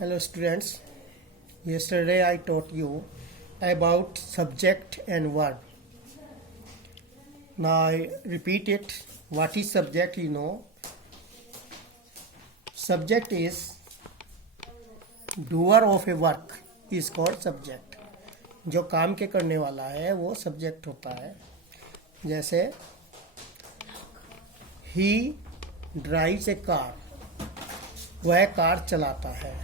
Hello students, yesterday I taught you about subject and verb. Now I repeat it. What is subject? You know, subject is doer of a work is called subject. जो काम के करने वाला है वो subject होता है. जैसे he drives a car, वह कार चलाता है.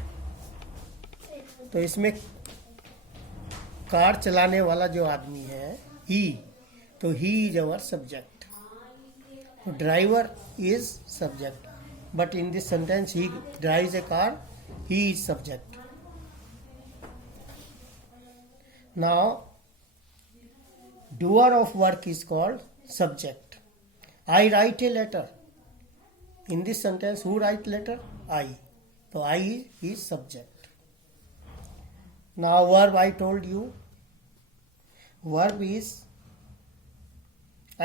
तो इसमें कार चलाने वाला जो आदमी है ही, तो he is our subject. Driver is subject, but in this sentence he drives a car, he is subject. Now doer of work is called subject. I write a letter. In this sentence who write letter? I. तो I is subject. Now verb, I told you, verb is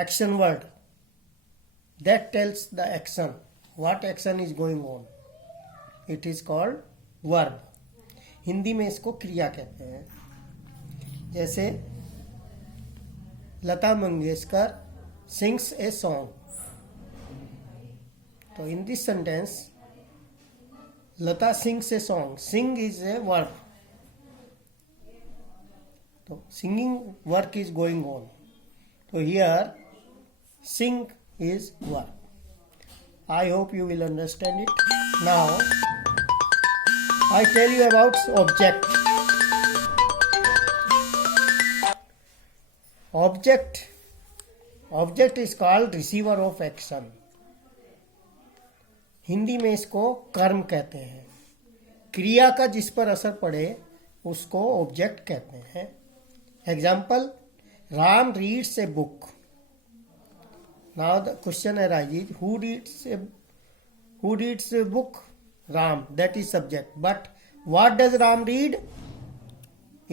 action word that tells the action, what action is going on. It is called verb. Hindi में इसको क्रिया कहते हैं. जैसे Lata Mangeshkar sings a song. तो in this sentence Lata sings a song. Sing is a verb. So singing work is going on. So here sing is verb. I hope you will understand it. Now I tell you about object. Object is called receiver of action. Hindi में इसको कर्म कहते हैं. क्रिया का जिस पर असर पड़े उसको ऑब्जेक्ट कहते हैं. Example, Ram reads a book. Now the question arises, who reads a book? Ram, that is subject. But what does Ram read?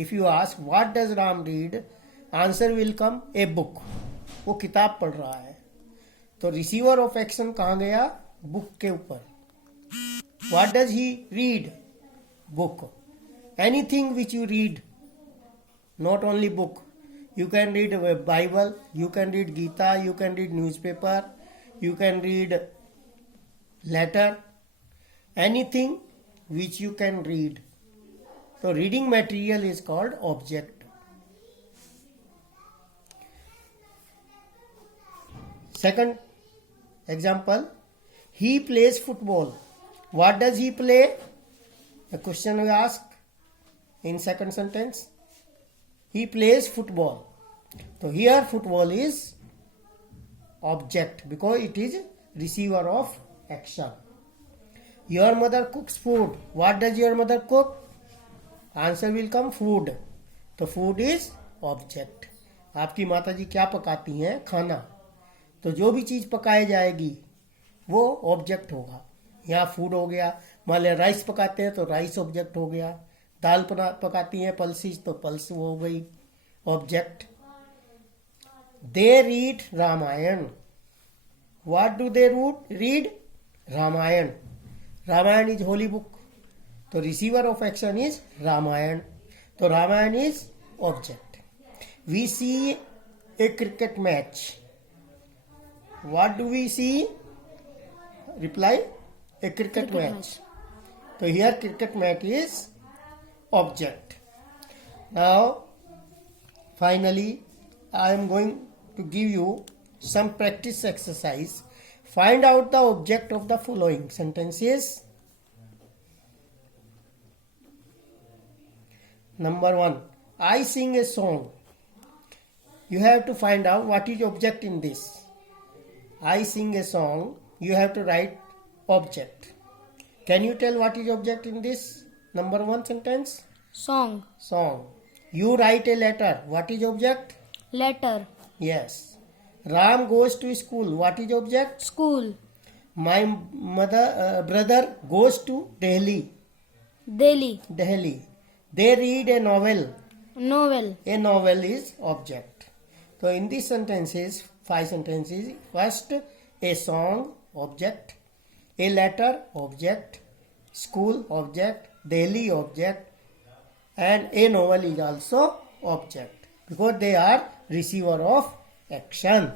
If you ask what does Ram read, answer will come a book. वो किताब पढ़ रहा है. तो receiver of action कहाँ गया? Book के ऊपर. What does he read? Book. Anything which you read, not only book, you can read a Bible, you can read Gita, you can read newspaper, you can read letter, anything which you can read. So reading material is called object. Second example, he plays football. What does he play? The question we ask in second sentence. He plays football. So here football is object because it is receiver of action. Your mother cooks food. What does your mother cook? Answer will come food. तो food is object. आपकी माता जी क्या पकाती हैं? खाना. तो जो भी चीज़ पकाई जाएगी वो ऑब्जेक्ट होगा. यहाँ फूड हो गया. मान लिया राइस पकाते हैं तो राइस ऑब्जेक्ट हो गया. दाल पकाती हैं पल्सीज तो पल्स हो गई object. They read Ramayan. What do they read? Ramayan. Ramayan is holy book. तो receiver of action is Ramayan. तो Ramayan is object. We see a cricket match. What do we see? Reply, a cricket match. तो here cricket match is object. Now finally I am going to give you some practice exercise. Find out the object of the following sentences. Number 1, I sing a song. You have to find out what is object in this. I sing a song. You have to write object. Can you tell what is object in this number 1 sentence? Song. You write a letter. What is object? Letter. Yes. Ram goes to school. What is object? School. My brother goes to Delhi. They read a novel. A novel is object. So in these sentences, 5 sentences, first a song, object. A letter, object. School, object. Delhi object, and a novel is also object because they are receiver of action.